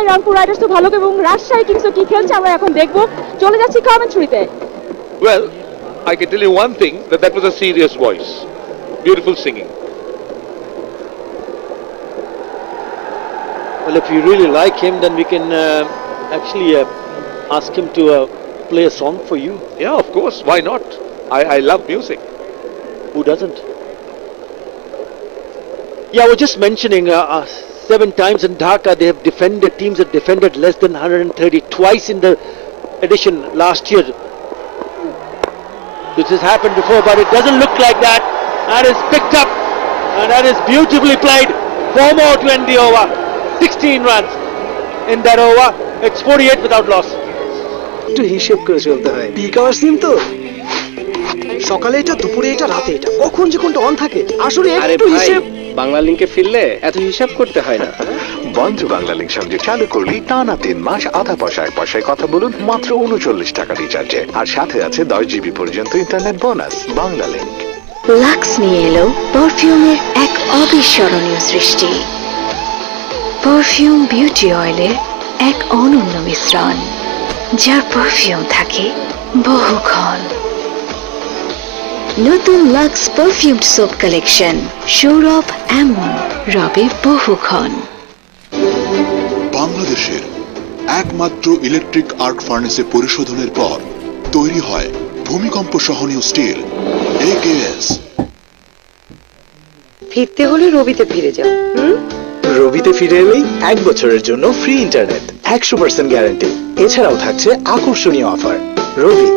যায় রংপুর রাইডার্স তো ভালো এবং রাজশাহী কিংসও কি খেলছে আমরা এখন দেখবো চলে যাচ্ছি কমেন্ট্রিতে Well, I can tell you one thing, that was a serious voice. Beautiful singing. Well, if you really like him, then we can actually ask him to play a song for you. Yeah, of course. Why not? I love music. Who doesn't? Yeah, I was just mentioning 7 times in Dhaka they have defended, teams have defended less than 130 twice in the edition last year. This has happened before, but it doesn't look like that. That is picked up and that is beautifully played. 4 more to end the over. 16 runs in that over. It's 48 without loss. একটু হিসাব করে চলতে হয় peak hour সিম তো সকালে এটা দুপুরে এটা রাতে এটা কখন যে কোনটা অন থাকে আসলে একটু হিসাব বাংলা লিংকে ফিরলে এত হিসাব করতে হয় না বন্ধু বাংলা লিংক সঙ্গে চালু করলি টানা 3 মাস আধা পয়সায় কথা বলুন মাত্র 39 টাকা রিচার্জে আর সাথে আছে 10 জিবি পর্যন্ত internet bonus Banglalink Lux নিয়ে এলো পারফিউমের এক অবিস্মরণীয় সৃষ্টি পারফিউম বিউটি অয়েলের এক অনন্য মিশ্রণ যার পারফিউম থাকে বহুক্ষণ নতুন লাক্স পারফিউমড সোপ কালেকশন সৌরভ এমন রবে বহুক্ষণ বাংলাদেশের একমাত্র ইলেকট্রিক আর্ক ফার্নেসে পরিশোধনের পর তৈরি হয় ভূমিকম্প সহনীয় স্টিল একেএস ফিরতে হলে রবিতে ফিরে যাও রবিতে ফিরে এলেই 1 বছরের জন্য ফ্রি ইন্টারনেট 100% গ্যারান্টি এছাড়াও থাকছে আকর্ষণীয় offer Robi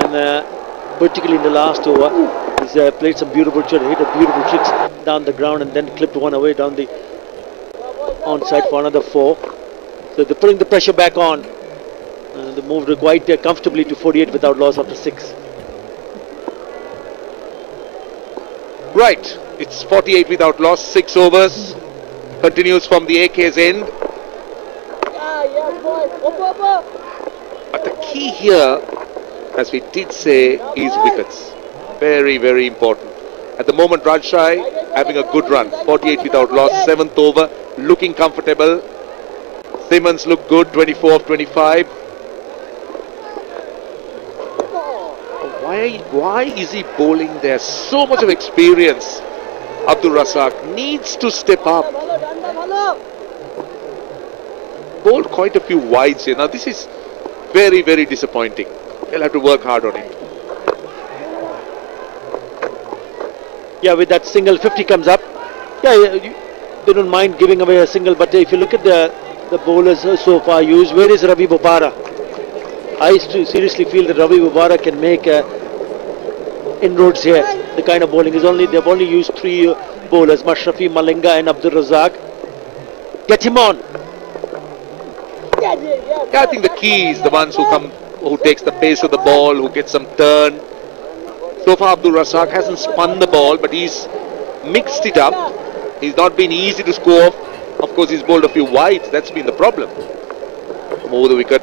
and particularly in the last over he's played some beautiful shot, hit a beautiful tricks down the ground and then clipped one away down the onside for another 4 so they're putting the pressure back on they moved quite comfortably to 48 without loss after 6 Right, it's 48 without loss, 6 overs. Continues from the AK's end. But the key here, as we did say, is wickets. Very, very important. At the moment, Rajshahi having a good run. 48 without loss, 7th over, looking comfortable. Simmons look good, 24 of 25. Why is he bowling there? So much of experience. Abdul Razak needs to step up. Bowled quite a few wides here. Now this is very, very disappointing. He'll have to work hard on it. Yeah, with that single 50 comes up. Yeah, they don't mind giving away a single, but if you look at the bowlers so far used, where is Ravi Bopara? I seriously feel that Ravi Bopara can make inroads here. The kind of bowling is they've only used 3 bowlers, Mashrafi, Malinga and Abdul Razak. Get him on. Yeah, I think the key is the ones who takes the pace of the ball, who gets some turn. So far Abdul Razak hasn't spun the ball, but he's mixed it up. He's not been easy to score. Of course he's bowled a few wides, that's been the problem. Over the wicket.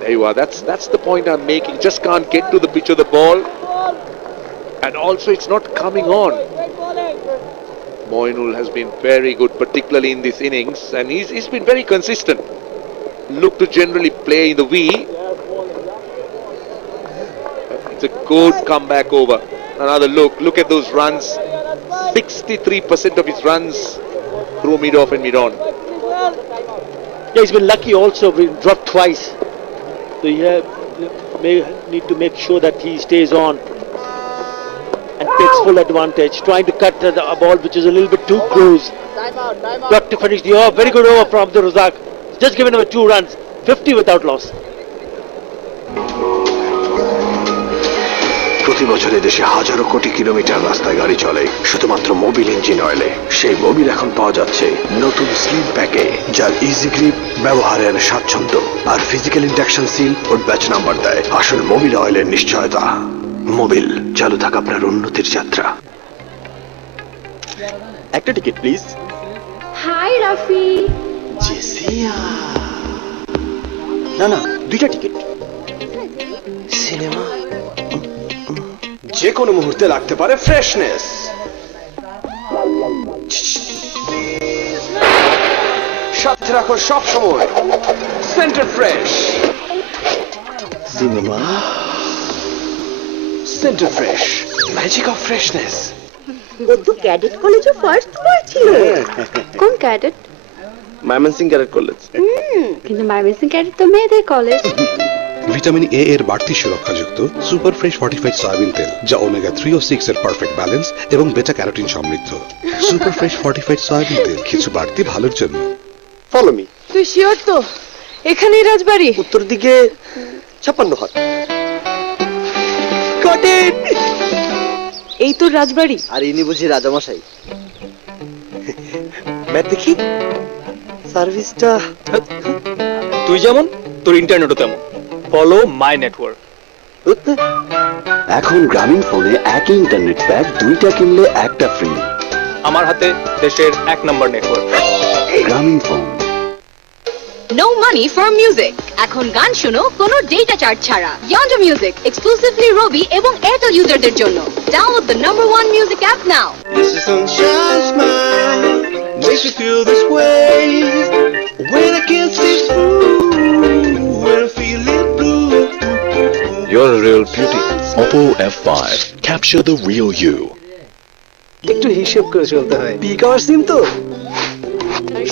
There you are, that's the point I'm making. Just can't get to the pitch of the ball. And also it's not coming on. Moinul has been very good, particularly in this innings, and he's been very consistent. Look to generally play in the V. It's a good comeback over. Another look at those runs. 63% of his runs through mid-off and mid-on. Yeah, he's been lucky also, been dropped twice. So he may need to make sure that he stays on and takes full advantage, trying to cut a ball which is a little bit too close. Got to finish the over. Very good over from Abdul Razak. Just given away 2 runs, 50 without loss. প্রতি বছরে দেশে হাজারো কোটি kilometre রাস্তায় গাড়ি চলে শুধুমাত্র Mobil engine অয়েলে সেই মোবিল এখন পাওয়া যাচ্ছে নতুন স্লিম প্যাকে যার ইজি গ্রিপ ব্যবহারের স্বাচ্ছন্দ্য আর ফিজিক্যাল ইন্ডাকশন সিল ও ব্যাচ নাম্বার দেয় আসল মোবিল অয়েলের নিশ্চয়তা মোবিল চালু থাক আপনার উন্নতির যাত্রা একটা টিকিট প্লিজ হাই রাফি জেসিয়া না 2টা টিকিট সিনেমা যে কোনো মুহূর্তে লাগতে পারে ফ্রেশনেস সাথে রাখো সব সময় center fresh cinema center fresh magic of freshness ও তো ক্যাডেট কলেজে ফার্স্ট বয় ছিল। কোন ক্যাডেট? Mymensingh cadet college. কিন্তু ময়মনসিং ক্যাডেট তো মেয়েদের কলেজ। ভিটামিন এ এর বাড়তি সুরক্ষাযুক্ত সুপার ফ্রেশ ফর্টিফাইড সয়াবিন তেল, যা ওমেগা 3 ও 6 এর পারফেক্ট ব্যালেন্স এবং বেটা ক্যারোটিন সমৃদ্ধ। সুপার ফ্রেশ ফর্টিফাইড সয়াবিন তেল, কিছু বাড়তি ভালোর জন্য। Follow me. তুই শিওর তো এখানেই রাজবাড়ি? উত্তর দিকে 56 হাত। কটেন। এই তো রাজবাড়ি। আর ইনি বুঝি রাজামশাই। ম্যাট দেখি সার্ভিসটা। তুই যেমন তোর ইন্টারনেটও তেমন। Follow my network. এখন গ্রামীণ ফোনে একই ইন্টারনেট প্যাক দুইটা কিনলে একটা ফ্রি। আমার হাতে দেশের 1 নম্বর নেটওয়ার্ক। গ্রামীণ phone. No money for music. এখন গান শুনো কোনো ডেটা চার্জ ছাড়া। Yonder Music exclusively Robi এবং Airtel userদের জন্য। Download the #1 music app now. This is sunshine smile, makes me feel this way. When I can't see through, when I feel it blue. You're a real beauty. Oppo F5. Capture the real you. একটু হিসেব করে চলতে হয়। Peak hour সিম তো,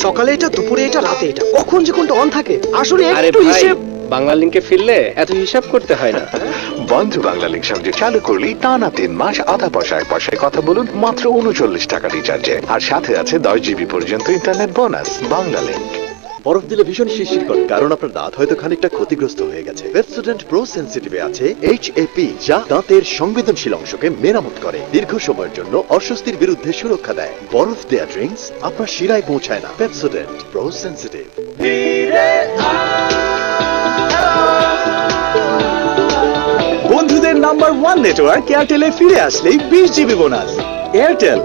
সকালে এটা, দুপুরে এটা, রাতে এটা, কখন যে কোনটা অন থাকে আসলে একটু হিসেব। বাংলা লিংকে ফিরলে এত হিসাব করতে হয় না। বন্ধু বাংলা লিংক সংযোগ চালু করলেই টানা 3 মাস আধা পয়সা এক পয়সায় কথা বলুন মাত্র 39 টাকা রিচার্জে, আর সাথে আছে 10 জিবি পর্যন্ত ইন্টারনেট বোনাস। বাংলা লিংক। বরফ দিলে ভীষণ শিরশির করে, কারণ আপনার দাঁত হয়তো খানিকটা ক্ষতিগ্রস্ত হয়ে গেছে। পেপসোডেন্ট প্রো সেনসিটিভে আছে HAP, যা দাঁতের সংবেদনশীল অংশকে মেরামত করে, দীর্ঘ সময়ের জন্য অস্বস্তির বিরুদ্ধে সুরক্ষা দেয়। বরফ দেয়া ড্রিঙ্কস আপনার শিরায় পৌঁছায় না। Pepsodent pro sensitive. বন্ধুদের নাম্বার 1 নেটওয়ার্ক এয়ারটেলে ফিরে আসলেই 20 GB bonus. Airtel.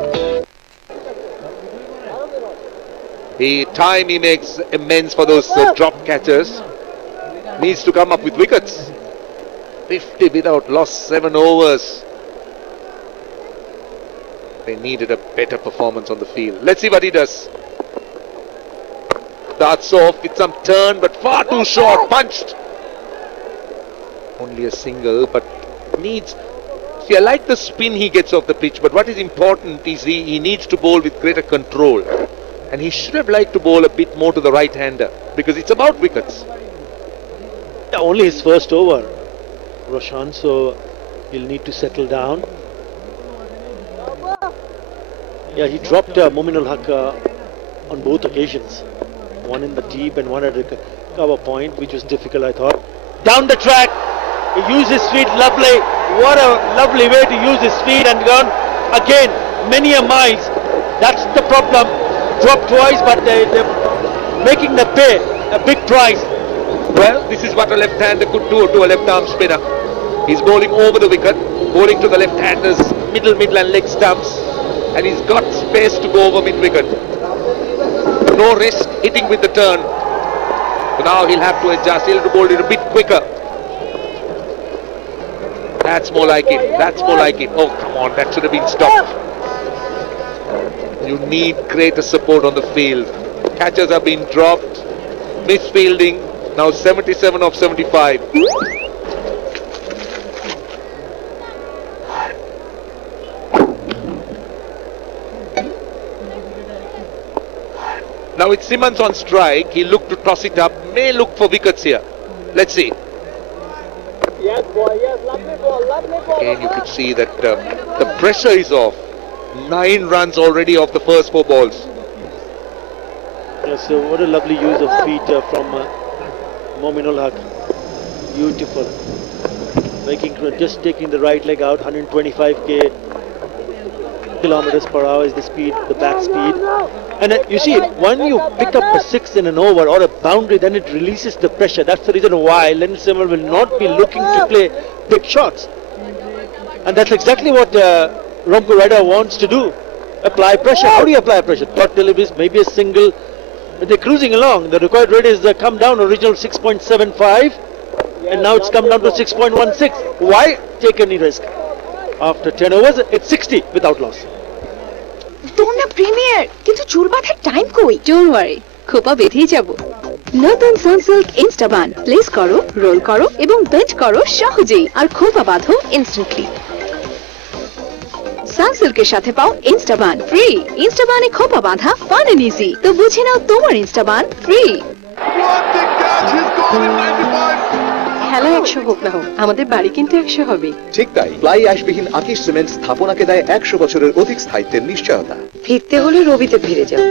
The time he makes immense for those drop catchers. Needs to come up with wickets. 50 without loss, 7 overs. They needed a better performance on the field. Let's see what he does. Starts off with some turn, but far too short. Punched. Only a single, but needs. See, I like the spin he gets off the pitch, but what is important is he needs to bowl with greater control. And he should have liked to bowl a bit more to the right-hander, because it's about wickets. Only his first over, Roshan, so he'll need to settle down. Yeah, he dropped Mominul Haq on both occasions. One in the deep and one at the cover point, which was difficult, I thought. Down the track, he used his feet lovely. What a lovely way to use his feet, and gone again many a miles. That's the problem. Dropped twice, but they're making the pay a big price. Well, this is what a left-hander could do to a left-arm spinner. He's bowling over the wicket, bowling to the left-handers, middle and leg stumps, and he's got space to go over mid-wicket. No risk, hitting with the turn. So now he'll have to adjust, he'll have to bowl it a bit quicker. That's more like it, that's more like it. Oh, come on, that should have been stopped. You need greater support on the field. Catches have been dropped, misfielding, now 77 of 75. Now with Simmons on strike, he looked to toss it up, may look for wickets here. Let's see. Yes, boy, yes, lovely ball, lovely ball. Again, you could see that the pressure is off. 9 runs already off the first 4 balls. Yes, so what a lovely use of feet from Mominul Haq. Beautiful. Just taking the right leg out, 125 kilometers per hour is the speed, the back speed. And you see, when you pick up a 6 in an over or a boundary, then it releases the pressure. That's the reason why Len Simmer will not be looking to play big shots. And that's exactly what Rangpur Rider wants to do. Apply pressure. How do you apply pressure? Thought deliveries, maybe a single. They're cruising along. The required rate is come down, original 6.75, and now it's come down to 6.16. Why take any risk? After 10 overs, it's 60 without loss. তোর না premier, কিন্তু চুল বাঁধার time কই? Don't worry, খোপা বেঁধেই যাব। নতুন Sunsilk ইনস্টাবান, place করো, রোল করো এবং বেন্ড করো সহজেই, আর খোপা বাঁধো ইনস্ট্যান্টলি। সানসিল্কের সাথে পাও ইনস্টাবান ফ্রি। ইনস্টাবানে খোপা বাঁধা ফান এন্ড ইজি। তো বুঝে নাও তোমার ইনস্টাবান ফ্রি। খেলা 100 হোক না হোক, আমাদের বাড়ি কিন্তু 100 হবে। ঠিক তাই, ফ্লাই অ্যাশবিহীন আকিশ সিমেন্ট স্থাপনাকে দেয় 100 বছরের অধিক স্থায়িত্বের নিশ্চয়তা। ফিরতে হলে রবিতে ফিরে যাও।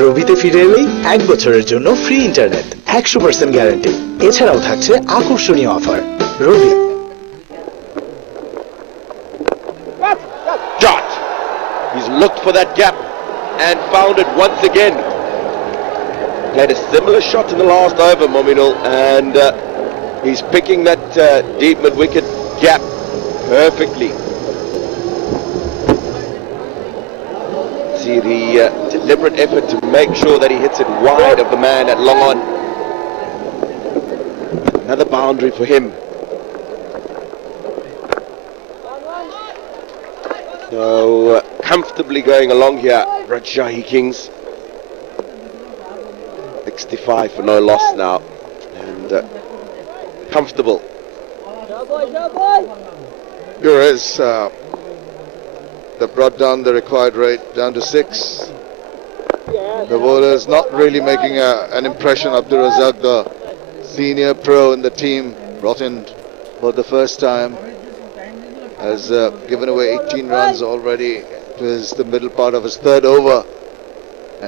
রবিতে ফিরে এলেই 1 বছরের জন্য ফ্রি ইন্টারনেট, 100% গ্যারান্টি। এছাড়াও থাকছে আকর্ষণীয় offer. Rabi. Shot. He's looked for that gap and found it once again. Played a similar shot in the last over, Mominal, and he's picking that deep mid-wicket gap perfectly. See the deliberate effort to make sure that he hits it wide of the man at long on. Another boundary for him. So comfortably going along here, Rajshahi Kings. 65 for no loss now, and comfortable. Here is they brought down the required rate down to 6. The bowler is not really making an impression. Abdul Razak, the senior pro in the team, brought in for the first time, has given away 18 runs already. It was the middle part of his third over,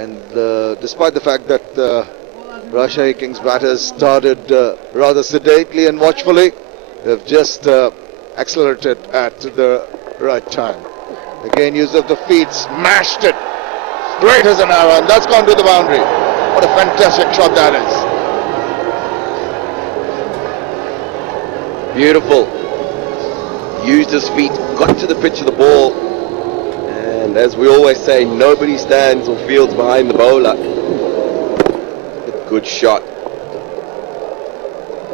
and despite the fact that Rajshahi Kings batters started rather sedately and watchfully, they've just accelerated at the right time. Again, use of the feet, smashed it straight as an arrow, and that's gone to the boundary. What a fantastic shot that is. Beautiful. Used his feet, got to the pitch of the ball, and as we always say, nobody stands or fields behind the bowler. A good shot.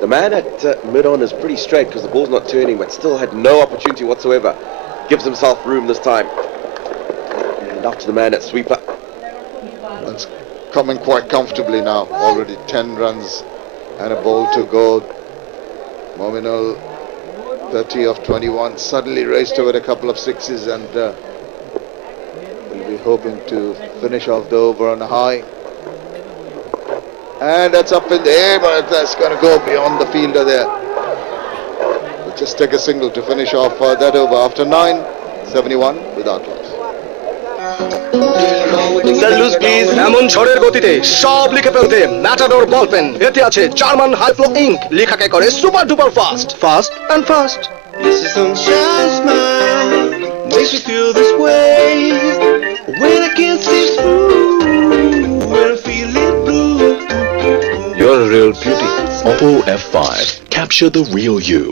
The man at mid-on is pretty straight because the ball's not turning, but still had no opportunity whatsoever. Gives himself room this time. And off to the man at sweeper. It's coming quite comfortably now. Already 10 runs and a ball to go. Mominal 30 of 21, suddenly raced over a couple of sixes, and will be hoping to finish off the over on a high. And that's up in the air, but that's going to go beyond the fielder there. We'll just take a single to finish off that over after 9, 71 without loss. সেলুস please এমন ঝড়ের গতিতে সব লিখে ফেলতে matador ball pen, এতে আছে German high flow ink, লেখাকে করে super duper fast, fast and fast. This is sunshine smile, makes me feel this way. When I can't see through, when I'm feeling blue. You're a real beauty. Oppo F5. Capture the real you.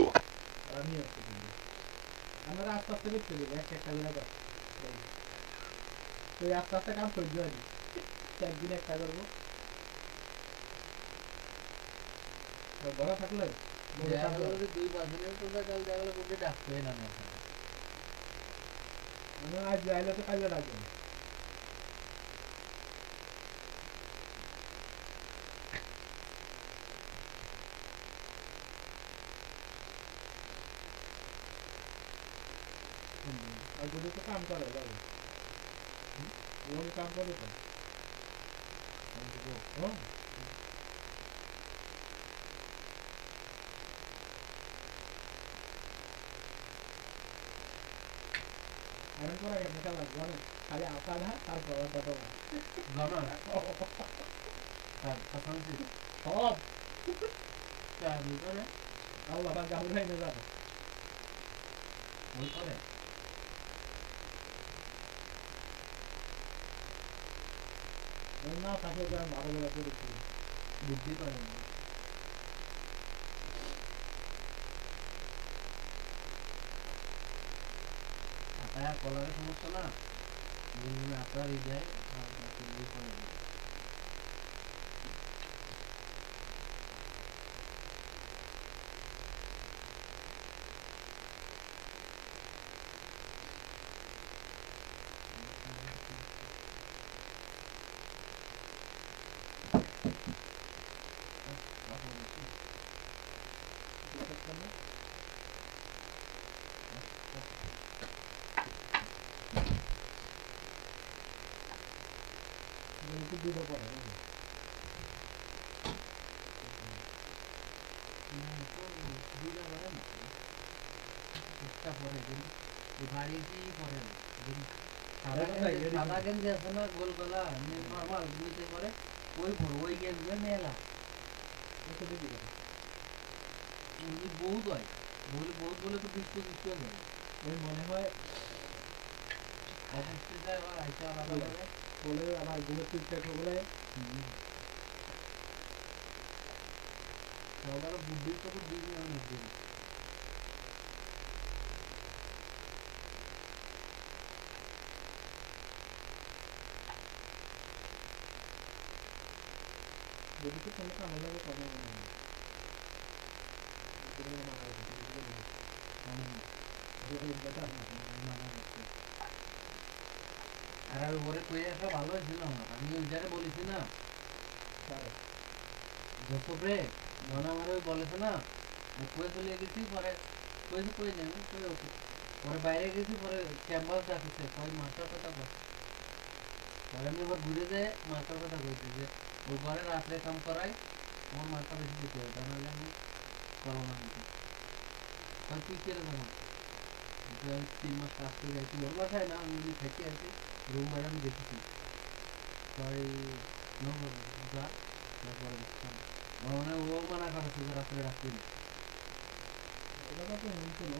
সাদা গেঞ্জি আছে না গোল গলা normal গুলিতে করে ওই বড় ওই গেঞ্জি মেলা বহুত হয় বহুত বলে তো 20-25 হয়ে যায় ওই মনে হয় বলে আমার গুলো ঠিকঠাক বলে সবার বুদ্ধি তো দিন অনেক দিন যদি তো কোনো কাম লাগে তবে আর ওরে কই আসা ভালো ছিল না আমি ওই জায়গায় বলেছি না যতবে মনে মনে বলেছে না কই চলে গেছি পরে কই যাই কই ওকে পরে বাইরে গেছি পরে চেম্বার ডাকছে কই মাস্টার কথা বল পরে আমি আবার ঘুরে যায় মাস্টার কথা বলছি যে ও ঘরে রাত্রে কাম করাই আমার মাথা বেশি দিতে হয় তাহলে আমি করবো না আর তুই কে জানো 3 মাস কাজ করে যাইছি ওর বাসায় না আমি যদি থেকে আছি রুম ভাড়া আমি দেখেছি তাই যা তারপরে মানে ও মানা করেছে যে রাত্রে রাখতে এটা তো হয়েছিল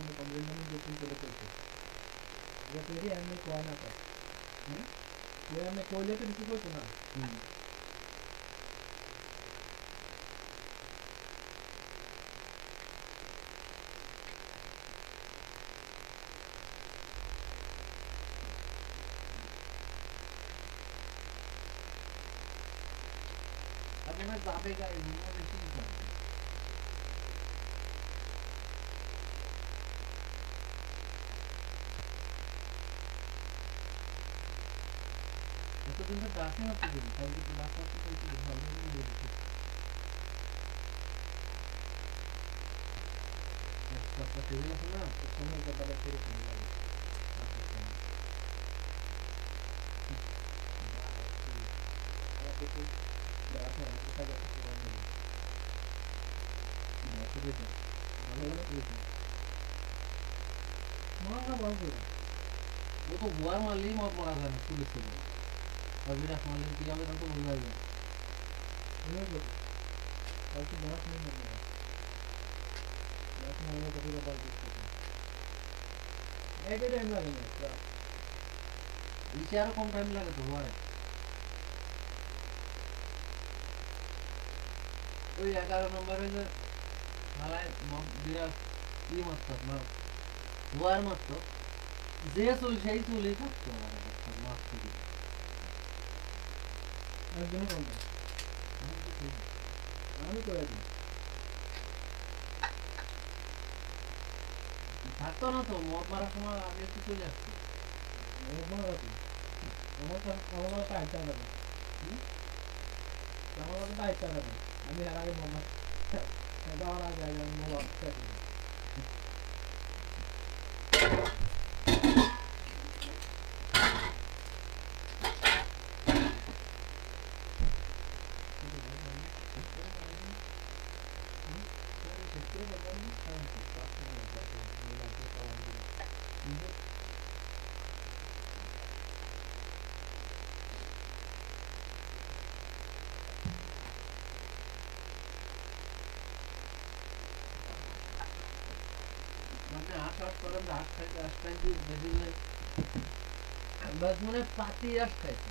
আমি কমপ্লেন করতে চলে গেছি এটা তৈরি আমি কোয়া না পাই ওই আমি কইলে তো কিছু করতো না আপনার যাবে গাড়ি বেশি এতদিন তো ডাসিং আছে দিন তাহলে তো ডাস আছে তো কি ভালো হয়ে গেছে একটা টেবিল আছে না সময় কথা ফেরে ফেলে লাগে वो तो बुआर माली मौत मारा था पुलिस को अभी रख माली किया में तो बोल रहा है नहीं बोल और तो बात नहीं मिल रहा बात मालूम कभी का बात एक टाइम लगेगा विचार कम टाइम लगे तो हुआ है ওই 11 নম্বরে যে হালায় বিরাট কি মত না ওয়ার মত যে চুল সেই চুলই থাকতো মাছ থেকে একদিন কোনটা আমি করে দিই থাকতো না তো মদ মারার সময় আগে একটু চলে আসতো মদ মারা কি আমার পাইটা দেবে আমার পাইটা দেবে আমি এর আগে মদ দেওয়ার আগে আমি মদ খেতে बस मैंने पाती आश खाইছে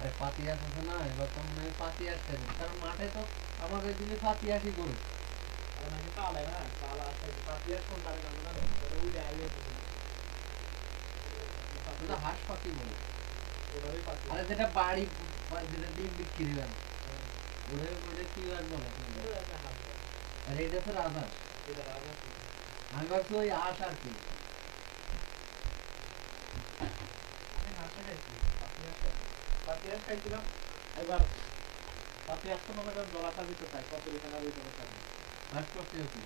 আরে পাতি আশ আছে না এবার তো মানে পাতি আশ খাইছে কারণ মাঠে তো আমাদের দিনে পাতি আশই করে আর নাকি তালে না তালা আছে পাতি আশ কোন লাগে না ওই ডাইলে এটা হাঁস পাতি বলে ওটাই পাতি আরে যেটা বাড়ি যেটা ডিম বিক্রি হয় ওটা কি আর বলে আরে এটা তো রাজা এটা রাজা আমি ভাবছি ওই আশ আর কি পাতিয়াস খাইছিলাম এবার পাতিয়াস তো মনে করেন ডলাটা দিতে চাই কত টাকা ভিতরে থাকে ফার্স্ট করতে হচ্ছে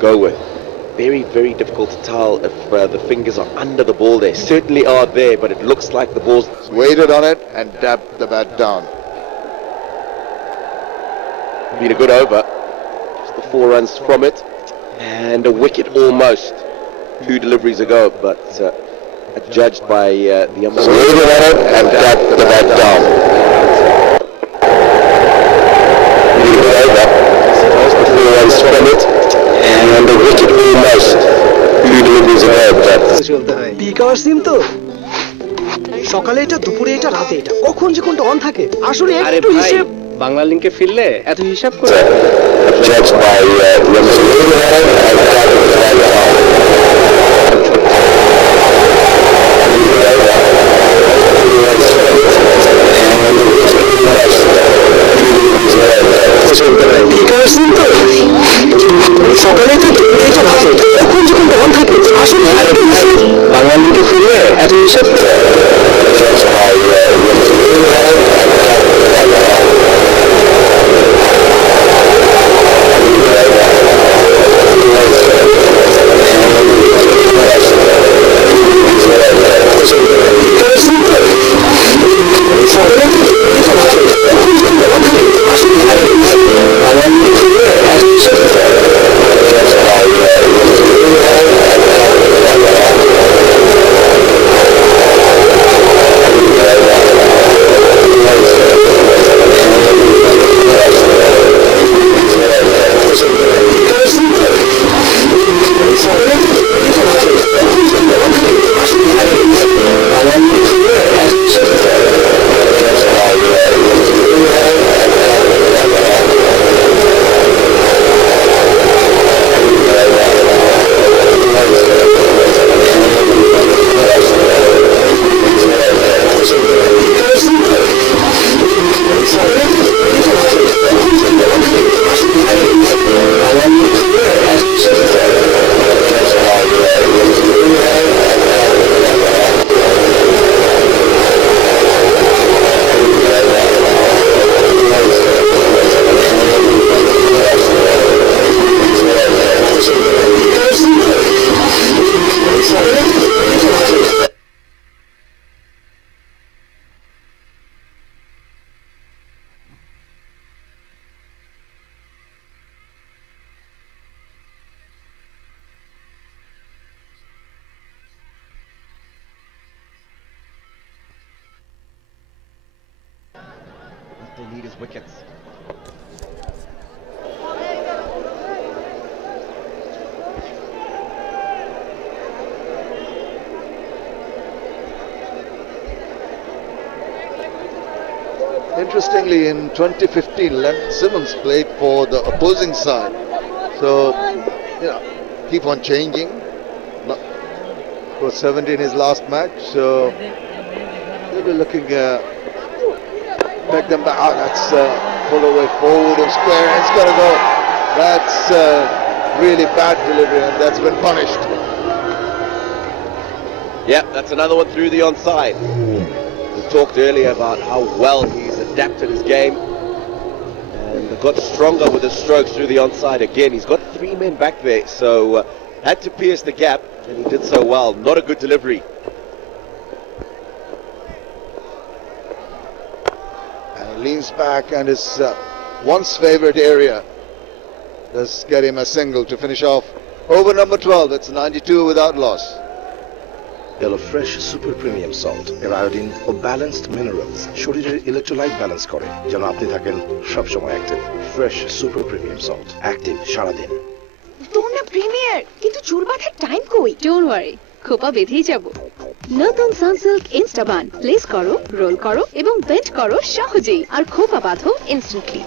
Go with. Very, very difficult to tell if the fingers are under the ball. They certainly are there, but it looks like the ball's waited on it and dabbed the bat down. Been a good over. Just the 4 runs from it, and a wicket almost 2 deliveries ago, but judged by the umpire. Waited on it and dabbed the bat down. Been a good over. Just the 4 runs from it, and a wicket almost 2 deliveries ago, but চলতে হয় peak hour সিম তো সকালে এটা দুপুরে এটা রাতে এটা কখন যে কোনটা অন থাকে আসলে একটু হিসাব বাংলা লিংকে ফিরলে এত হিসাব করে judged by the umpire. They need his wickets. Interestingly, in 2015, Len Simmons played for the opposing side. So, keep on changing. Was 17 his last match, so they'll be looking back them back. That's pull away forward of square, and it's got to go. That's really bad delivery, and that's been punished. Yeah, that's another one through the onside. We talked earlier about how well he's adapted his game and got stronger with his strokes through the onside again. He's got 3 men back there, so had to pierce the gap, and he did so well. Not a good delivery. And he leans back, and his once favorite area does get him a single to finish off over number 12. That's 92 without loss. Yellow Fresh Super Premium Salt এর iodine ও balanced minerals শরীরের electrolyte balance করে যেন আপনি থাকেন সবসময় active. Fresh super premium salt, active সারাদিন। তোর না প্রিমিয়ার, কিন্তু চুল বাঁধার টাইম কই? ডোন্ট ওয়ারি, খোপা বেঁধেই যাব। নতুন সানসিল্ক ইনস্টাবান প্লেস করো, রোল করো এবং বেন্ড করো সহজেই, আর খোপা বাঁধো ইনস্ট্যান্টলি।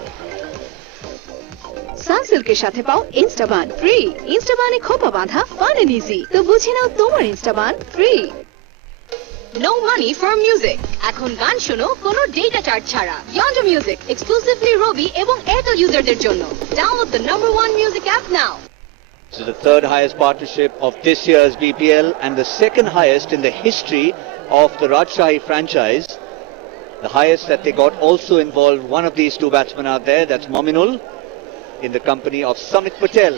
সানসিল্কের সাথে পাও ইনস্টাবান ফ্রি। ইনস্টাবানে খোপা বাঁধা ফান এন্ড ইজি। তো বুঝে নাও তোমার ইনস্টাবান free. No money for music. এখন গান শোনো কোনো ডেটা চার্জ ছাড়া। Yondu Music exclusively Robi এবং Airtel userদের জন্য। Download the #1 music app now. This is the third highest partnership of this year's BPL and the second highest in the history of the Rajshahi franchise. The highest that they got also involved one of these 2 batsmen out there, that's Mominul, in the company of Samit Patel.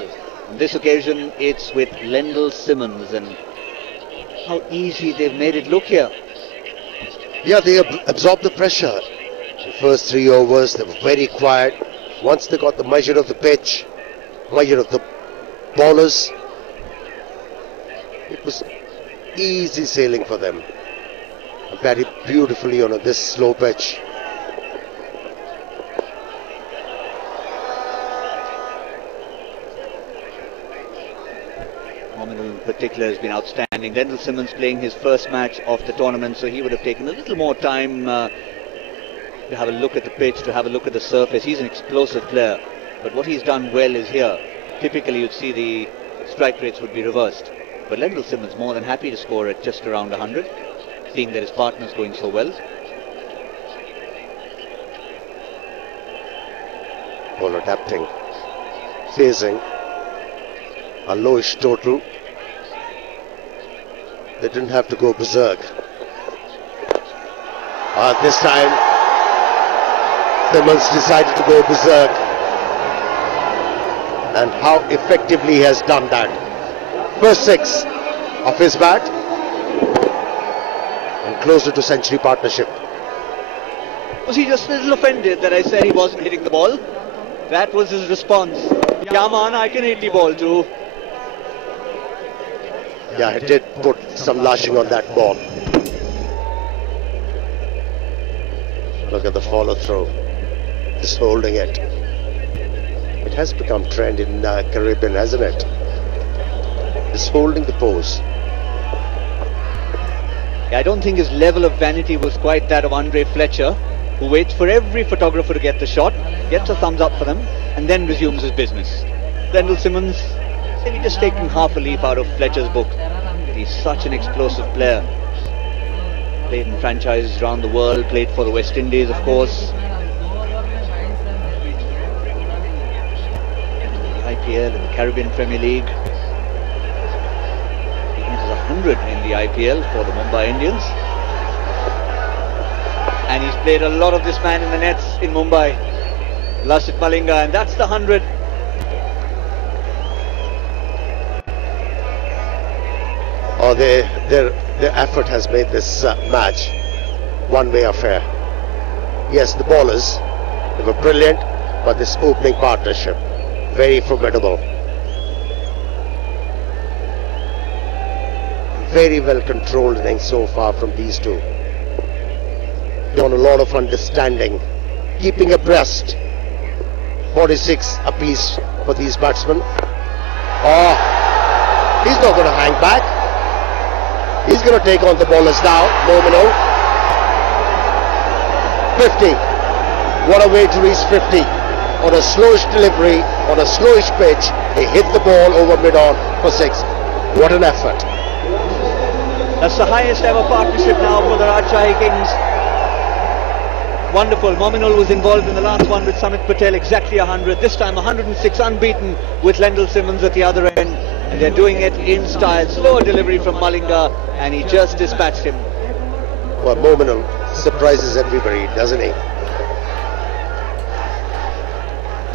On this occasion, it's with Lendl Simmons, and how easy they've made it look here. Yeah, they absorbed the pressure. The first 3 overs, they were very quiet. Once they got the measure of the pitch, measure of the bowlers, it was easy sailing for them. Very beautifully on this slow pitch. Mominul in particular has been outstanding. Lendl Simmons playing his first match of the tournament, so he would have taken a little more time to have a look at the pitch, to have a look at the surface. He's an explosive player, but what he's done well is here. Typically you'd see the strike rates would be reversed, but Lendl Simmons more than happy to score at just around 100, seeing that his partner's going so well. Ball adapting, phasing, a lowish total. They didn't have to go berserk. This time, Simmons decided to go berserk. And how effectively he has done that. First 6 of his bat. And closer to century partnership. Was he just a little offended that I said he wasn't hitting the ball? That was his response. Yeah man, I can hit the ball too. Yeah, he did put some lashing on that ball. Look at the follow through. Just holding it. It has become trend in Caribbean, hasn't it? Just holding the pose. Yeah, I don't think his level of vanity was quite that of Andre Fletcher, who waits for every photographer to get the shot, gets a thumbs up for them, and then resumes his business. Lendl Simmons, maybe just taking half a leaf out of Fletcher's book. He's such an explosive player. Played in franchises around the world, played for the West Indies, of course. In the IPL, in the Caribbean Premier League. He has 100 in the IPL for the Mumbai Indians. And he's played a lot of this man in the nets in Mumbai, Lasith Malinga, and that's the 100. Oh, their effort has made this match one-way affair. Yes, the bowlers, they were brilliant, but this opening partnership, very formidable. Very well controlled innings so far from these two. On a lot of understanding, keeping abreast. 46 apiece for these batsmen. Oh, he's not going to hang back. He's going to take on the bowlers now. Momino. 50. What a way to reach 50. On a slowish delivery, on a slowish pitch, he hit the ball over mid-on for 6. What an effort. That's the highest ever partnership now for the Rajshahi Kings. Wonderful. Mominul was involved in the last one with Samit Patel, exactly 100. This time 106 unbeaten with Lendl Simmons at the other end. And they're doing it in style. Slower delivery from Malinga, and he just dispatched him. Well, Mominul surprises everybody, doesn't he?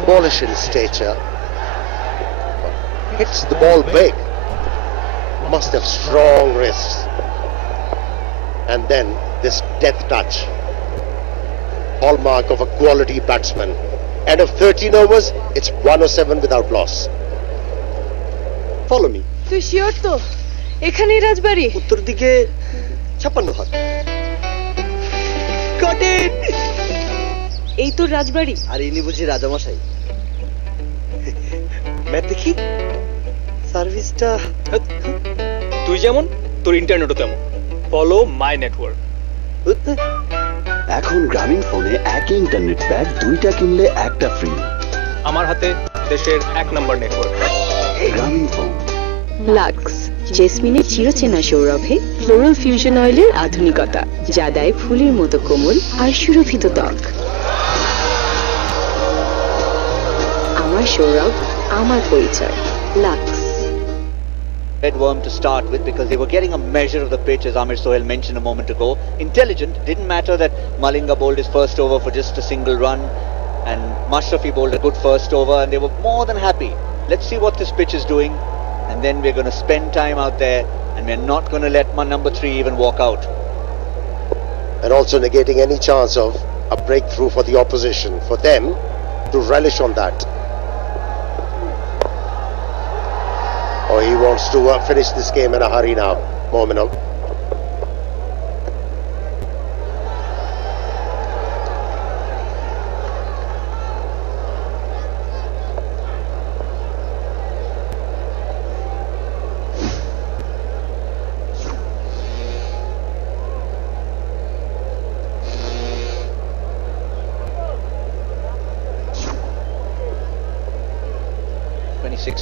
Smallish in stature. Hits the ball big. Must have strong wrists. And then this death touch. Hallmark of a quality batsman. End of 13 overs, it's 107 without loss. Follow me. তুই sure তো এখানেই রাজবাড়ি? উত্তর দিকে 56 হাত। Got it! এই তো রাজবাড়ি। আর ইনি বুঝি রাজামশাই। ম্যাপ দেখি। সার্ভিসটা তুই যেমন তোর ইন্টারনেটও তেমন। Follow my network. এখন গ্রামীণ ফোনে একই ইন্টারনেট প্যাক 2টা কিনলে একটা ফ্রি। আমার হাতে দেশের 1 নম্বর নেটওয়ার্ক। গ্রামীণ ফোন। লাক্স জেসমিনের চিরচেনা সৌরভে ফ্লোরাল ফিউশন অয়েলের আধুনিকতা, যা দেয় ফুলের মতো কোমল আর সুরভিত ত্বক। আমার সৌরভ, আমার পরিচয়, lux. Red worm to start with, because they were getting a measure of the pitch, as Amir Sohail mentioned a moment ago. Intelligent. Didn't matter that Malinga bowled his first over for just a single run, and Mashrafi bowled a good first over, and they were more than happy. Let's see what this pitch is doing, and then we're going to spend time out there, and we're not going to let number 3 even walk out. And also negating any chance of a breakthrough for the opposition, for them to relish on that. Or he wants to finish this game in a hurry now, Mominul.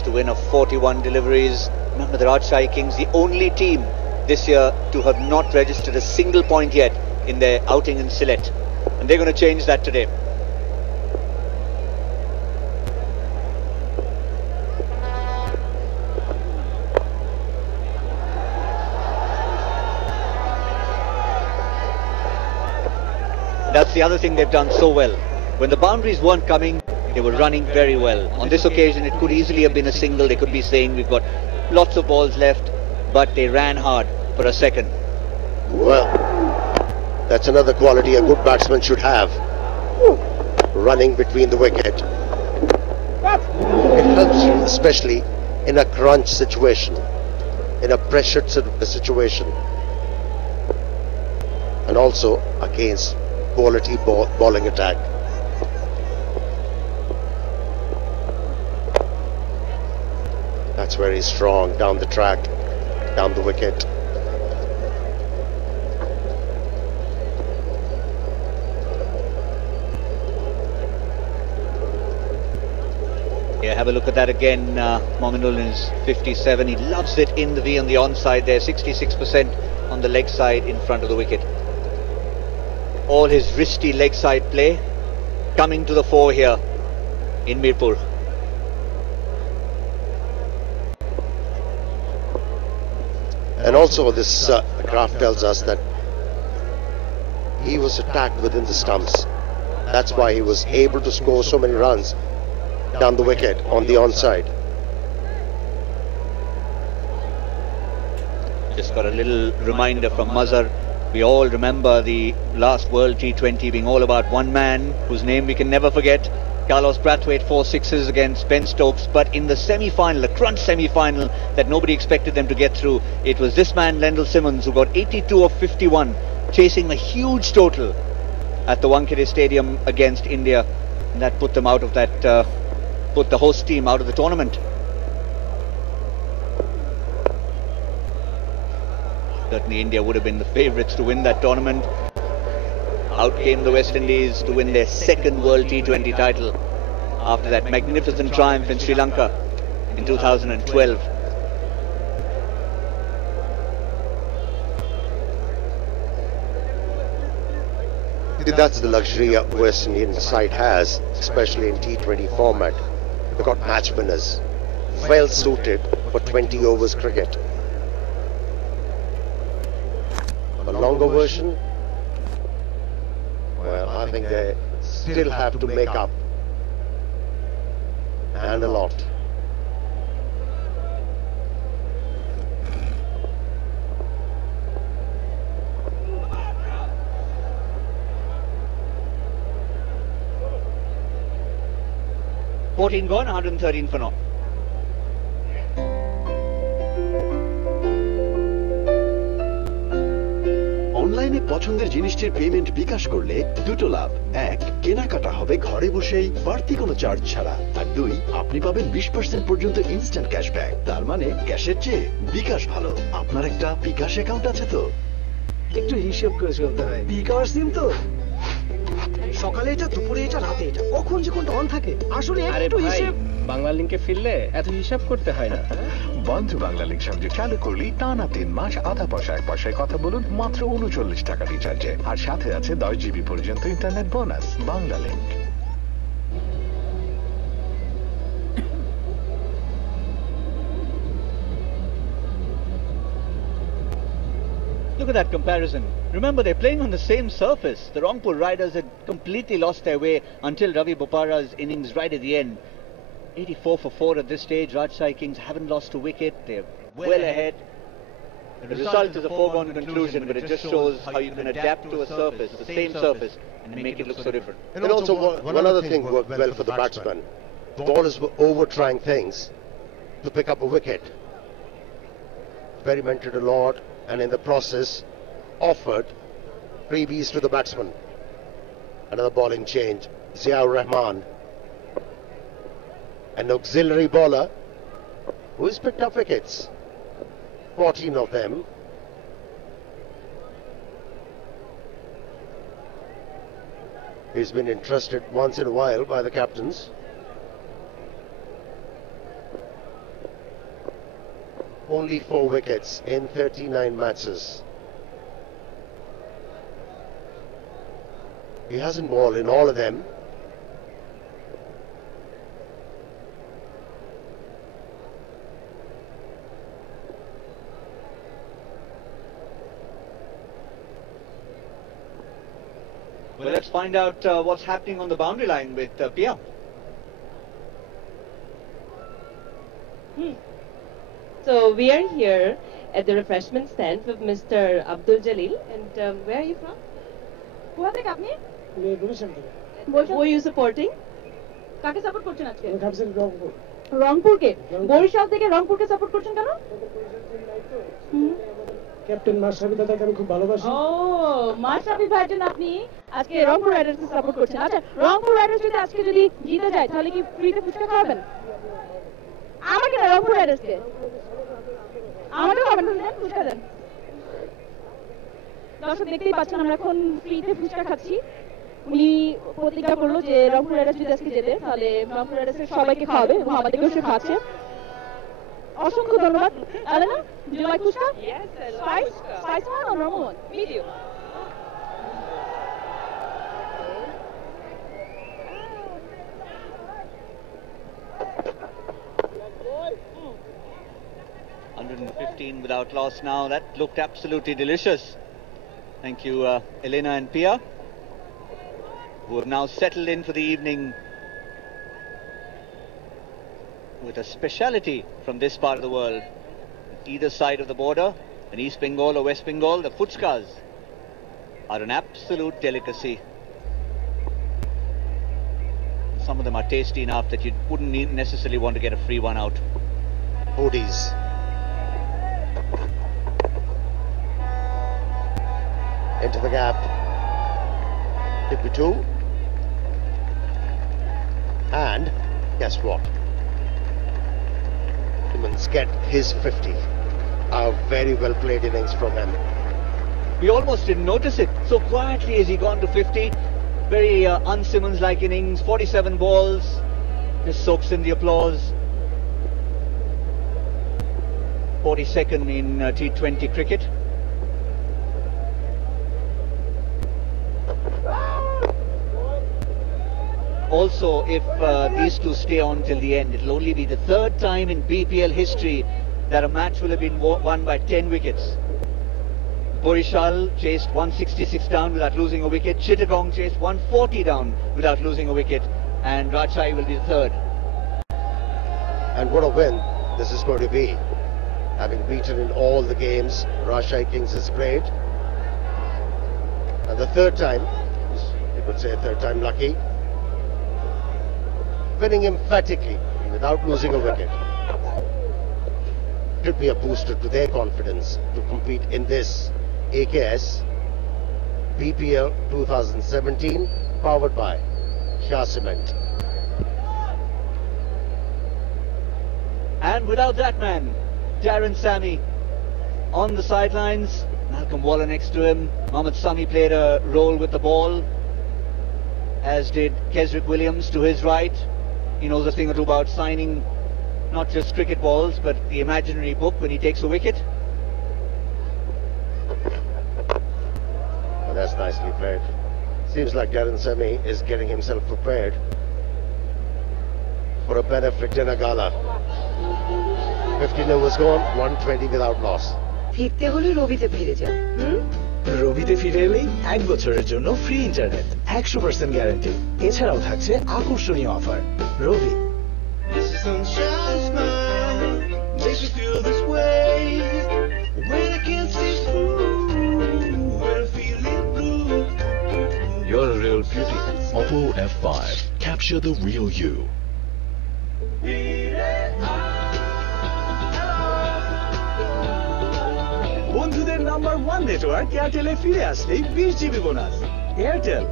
To win of 41 deliveries. Remember, the Rajshahi Kings, the only team this year to have not registered a single point yet in their outing in Sylhet, and they're going to change that today. That's the other thing they've done so well. When the boundaries weren't coming, they were running very well. On this occasion, it could easily have been a single. They could be saying we've got lots of balls left, but they ran hard for a second. Well, that's another quality a good batsman should have. Running between the wicket. It helps you, especially in a crunch situation, in a pressured situation, and also against quality bowling attack. That's very strong down the track, down the wicket. Yeah, have a look at that again. Mominul is 57. He loves it in the V on the onside there. 66% on the leg side in front of the wicket. All his wristy leg side play coming to the fore here in Mirpur. And also this graph tells us that he was attacked within the stumps. That's why he was able to score so many runs down the wicket on the onside. Just got a little reminder from Mazhar. We all remember the last World T20 being all about one man whose name we can never forget. Carlos Brathwaite, 4 sixes against Ben Stokes, but in the semi-final, the crunch semi-final that nobody expected them to get through, it was this man, Lendl Simmons, who got 82 of 51, chasing a huge total at the Wankhede Stadium against India, and that put them out of that, put the host team out of the tournament. Certainly India would have been the favourites to win that tournament. Out came the West Indies to win their second World T20 title after that magnificent triumph in Sri Lanka in 2012. That's the luxury a West Indian side has, especially in T20 format. They've got match winners, well suited for 20 overs cricket. A longer version, well, I think they still have to make up, and a lot. Gone, 113 for now. অনলাইনে পছন্দের জিনিসটির payment বিকাশ করলে দুটো লাভ। এক, কেনাকাটা হবে ঘরে বসেই বাড়তি কোনো চার্জ ছাড়া, আর দুই, আপনি পাবেন 20% পর্যন্ত ইনস্ট্যান্ট ক্যাশব্যাক। তার মানে ক্যাশের চেয়ে বিকাশ ভালো। আপনার একটা বিকাশ অ্যাকাউন্ট আছে তো? একটু হিসেব করে চলতে হয়, বিকাশ সিম তো। সকালে এটা, দুপুরে এটা, রাতে এটা, কখন যে কোনটা অন থাকে আসলে একটু হিসেব। বাংলা লিংকে ফিরলে এত হিসাব করতে হয় না। বন্ধু বাংলা লিংক সংযোগ চালু করলেই টানা 3 মাস আধা পয়সা 1 পয়সায় কথা বলুন মাত্র 39 টাকা রিচার্জে, আর সাথে আছে 10 জিবি পর্যন্ত internet bonus. Bangla link. Look at that comparison. Remember, they're playing on the same surface. The Rangpur Riders had completely lost their way until Ravi Bopara's innings right at the end. 84 for 4 at this stage. Rajshahi Kings haven't lost a wicket. They're well ahead. The result is a foregone conclusion, but it just shows how you can adapt to a surface, the same surface, and make it look so different. And also one other thing worked well for the batsman. Bowlers were over-trying things to pick up a wicket. Experimented a lot, and in the process offered freebies to the batsman. Another bowling change, Ziaur Rahman, an auxiliary bowler who has picked up wickets, 14 of them. He's been entrusted once in a while by the captains. Only 4 wickets in 39 matches. He hasn't bowled in all of them. Well, let's find out what's happening on the boundary line with Pia. So we are here at the refreshment stand with Mr. Abdul Jalil. And where are you from? Who are they? Who are you supporting? কাকে support করছেন আজকে? রংপুরকে। বরিশাল থেকে রংপুরকে support করছেন কেন? Captain Mashrafe দাদাকে আমি খুব ভালোবাসি। ও, মাশরাফি ভাইয়ের জন্য আপনি আজকে রংপুর রাইডার্সকে সাপোর্ট করছেন। আচ্ছা, রংপুর রাইডার্স যদি আজকে যদি জিতে যায় তাহলে কি ফ্রিতে ফুচকা খাওয়াবেন? আমাকে না, রংপুর রাইডার্সকে। আমাকেও খাবেন, ফুচকা দেন। দর্শক দেখতেই পাচ্ছেন আমরা এখন ফ্রিতে ফুচকা খাচ্ছি। উনি প্রতিজ্ঞা করলো যে রংপুর রাইডার্স যদি আজকে জেতে তাহলে রংপুর রাইডার্সের সবাইকে খাওয়াবে এবং আমাদেরকেও সে খাওয়াচ্ছে। অসংখ্য ধন্যবাদ। Elena, do you like fuchka? Yes, I love Spice? fuchka. Spice one or normal one? Medium. $115 without loss now. That looked absolutely delicious. Thank you, Elena and Pia, who have now settled in for the evening with a speciality from this part of the world. Either side of the border, in East Bengal or West Bengal, the fuchkas are an absolute delicacy. Some of them are tasty enough that you wouldn't necessarily want to get a free one out. Bodies. Into the gap. Could be two. And guess what? Simmons get his 50. A very well played innings from him. We almost didn't notice it. So quietly has he gone to 50. Very un-Simmons-like innings. 47 balls. Just soaks in the applause. 42nd in T20 cricket. Also, if these two stay on till the end, it'll only be the third time in BPL history that a match will have been won by 10 wickets. Borishal chased 166 down without losing a wicket. Chittagong chased 140 down without losing a wicket. And Rajshahi will be the third. And what a win this is going to be. Having beaten in all the games Rajshahi Kings has played. And the third time, you could say third time lucky. Winning emphatically without losing a wicket. Should be a booster to their confidence to compete in this AKS BPL 2017 powered by Shah Cement. And without that man, Darren Sammy on the sidelines, Malcolm Waller next to him. Mohammad Sami played a role with the ball, as did Kesrick Williams to his right. He knows a thing or two about signing not just cricket balls, but the imaginary book when he takes a wicket. Well, that's nicely played. Seems like Darren Sammy is getting himself prepared for a benefit dinner gala. 15 overs gone, 120 without loss. ফিরতে হলে রবিতে ফিরে যান। রবিতে ফিরে এলেই 1 বছরের জন্য free internet 100% guarantee. এছাড়াও থাকছে আকর্ষণীয় offer. Robi. This sunshine smile makes me feel this way when I can't see through, when I'm feeling blue. You're a real beauty. Oppo F5. Capture the real you. বন্ধুদের number 1 network এয়ারটেলে ফিরে আসলেই 20 GB bonus. Airtel.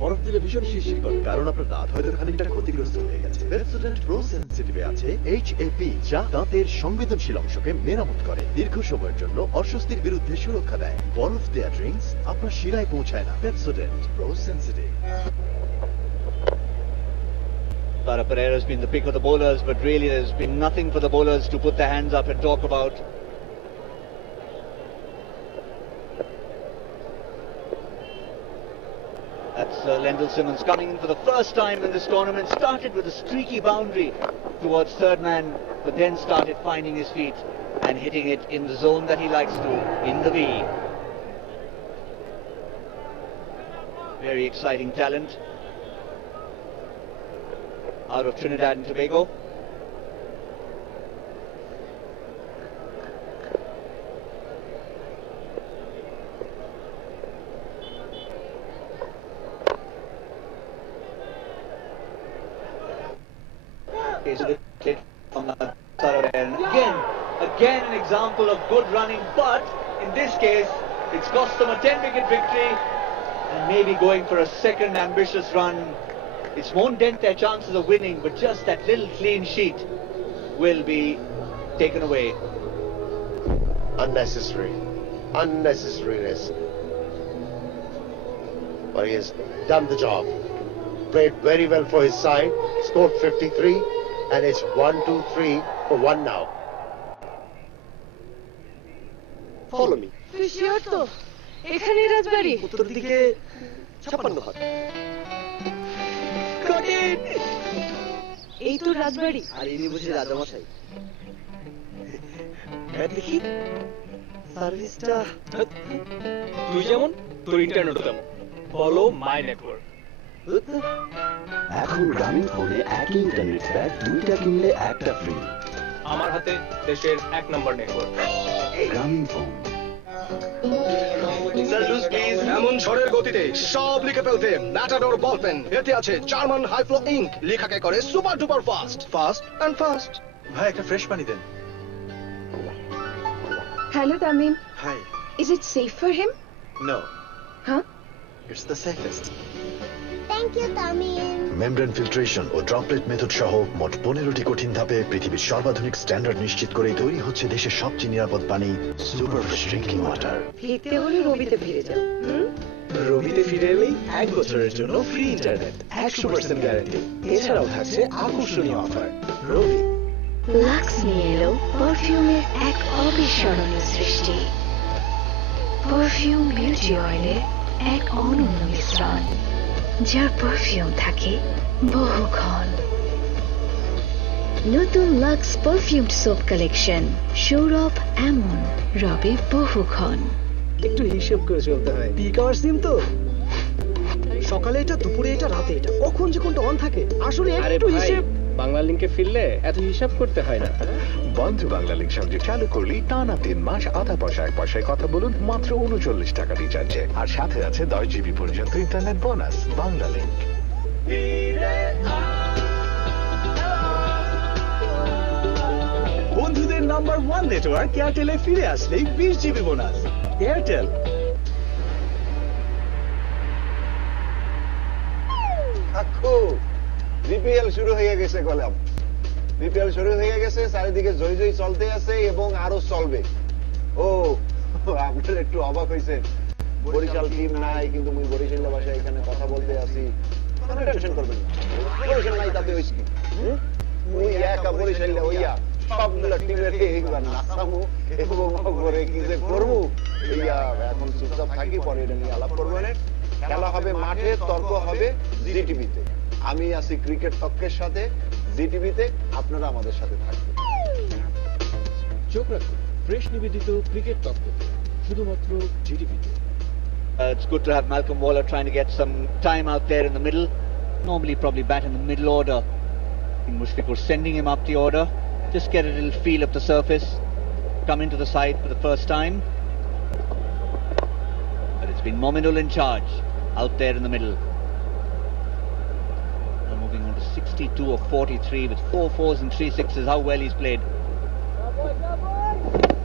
বরফ দিলে ভীষণ শিরশির করে, কারণ আপনার দাঁত হয়তো খানিকটা ক্ষতিগ্রস্ত হয়ে গেছে। পেপসোডেন্ট প্রো সেনসিটিভে আছে HAP, যা দাঁতের সংবেদনশীল অংশকে মেরামত করে, দীর্ঘ সময়ের জন্য অস্বস্তির বিরুদ্ধে সুরক্ষা দেয়। বরফ দেয়া ড্রিঙ্কস আপনার শিরায় পৌঁছায় না। Pepsodent pro sensitive. Tara Pereira has been the pick of the bowlers, but really there's been nothing for the bowlers to put their hands up and talk about. That's Lendl Simmons coming in for the first time in this tournament. Started with a streaky boundary towards third man, but then started finding his feet and hitting it in the zone that he likes to, in the V. Very exciting talent out of Trinidad and Tobago. And again an example of good running, but in this case it's cost them a 10-wicket victory, and maybe going for a second ambitious run. It won't dent their chances of winning, but just that little clean sheet will be taken away. Unnecessary risk. But he has done the job. Played very well for his side, scored 53, and it's 1-2-3 for 1 now. Follow me. Sure তো এখানেই রাজবাড়ি উত্তর দিকে 56 হাত। এই তো রাজবাড়ি। আর ইনি বুঝি রাজামশাই। দেখি সার্ভিসটা তুই যেমন তোর ইন্টারনেটও তেমন। Follow my network. এখন গ্রামীণ ফোনে একই ইন্টারনেট প্যাক 2টা কিনলে একটা ফ্রি। আমার হাতে দেশের 1 নম্বর নেটওয়ার্ক। গ্রামীণ ফোন। এমন ঝড়ের গতিতে সব লিখে ফেলতে ম্যাটাডোর বল পেন, এতে আছে জার্মান হাই ফ্লো ইঙ্ক, লেখাকে করে super duper fast and fast. ভাই একটা ফ্রেশ পানি দেন। Hello, Tamim. Hi. Is it safe for him? No. Huh? It's the safest. Thank you, Tamim. Membrane filtration ও droplet method সহ মোট 15টি কঠিন ধাপে পৃথিবীর সর্বাধুনিক স্ট্যান্ডার্ড নিশ্চিত করে তৈরি হচ্ছে দেশের সবচেয়ে নিরাপদ পানি সুপার ফ্রেশ ড্রিঙ্কিং ওয়াটার। ফিরতে হলে রবিতে ফিরে যাও। রবিতে ফিরে এলেই 1 বছরের জন্য ফ্রি ইন্টারনেট, 100% গ্যারান্টি। এছাড়াও থাকছে আকর্ষণীয় অফার। রবি লাক্স নিয়ে এলো পারফিউমের এক অবিস্মরণীয় সৃষ্টি। পারফিউম বিউটি অয়েলের এক অনন্য মিশ্রণ, যার পারফিউম থাকে বহুক্ষণ। নতুন লাক্স পারফিউম সোপ কালেকশন, সৌরভ এমন, রবি বহুক্ষণ। একটু হিসাব করে চলতে হয়। পিক আওয়ার সিম তো, সকালে এটা, দুপুরে এটা, রাতে এটা, কখন যে কোনটা অন থাকে আসলে একটু হিসাব। বাংলা লিংকে ফিরলে এত হিসাব করতে হয় না। বন্ধু বাংলা লিংক সংযোগ চালু করলেই টানা 3 মাস আধা পয়সায় কথা বলুন মাত্র 39 টাকা রিচার্জে, আর সাথে আছে 10 জিবি পর্যন্ত ইন্টারনেট বোনাস। বাংলা লিংক। বন্ধুদের নাম্বার 1 নেটওয়ার্ক এয়ারটেলে ফিরে আসলেই 20 জিবি বোনাস। এয়ারটেল। বিপিএল শুরু হয়ে গেছে গোলাম, বিপিএল শুরু হয়ে গেছে, চারিদিকে জয় জয় চলতে আছে এবং আরো চলবে। ও আপনার একটু অবাক হয়েছে, বরিশাল টিম নাই, কিন্তু মুই বরিশাল ভাষায় এখানে কথা বলতে আসি। টেনশন করবেন না, বরিশাল নাই তাতে হইছে কি, মুই একা বরিশাল হইয়া সবগুলো টিমের এইবার নাচামু এবং করে কি যে করবো, এখন চুপচাপ থাকি, পরে এটা নিয়ে আলাপ করবো। খেলা হবে মাঠে, তর্ক হবে জিটিভিতে। আমি আছি ক্রিকেট তক্কের সাথে জিটিভিতে, আপনারা আমাদের সাথে থাকবেন। চোখ রাখুন ফ্রেশ নিবেদিত ক্রিকেট তক্ক, শুধুমাত্র জিটিভিতে। It's good to have Malcolm Waller trying to get some time out there in the middle. Normally probably bat in the middle order. In Mushfiqur sending him up the order, just get a little feel of the surface, come into the side for the first time. But it's been Mominul in charge out there in the middle. Now moving on to 62 of 43 with 4 fours and 3 sixes. How well he's played.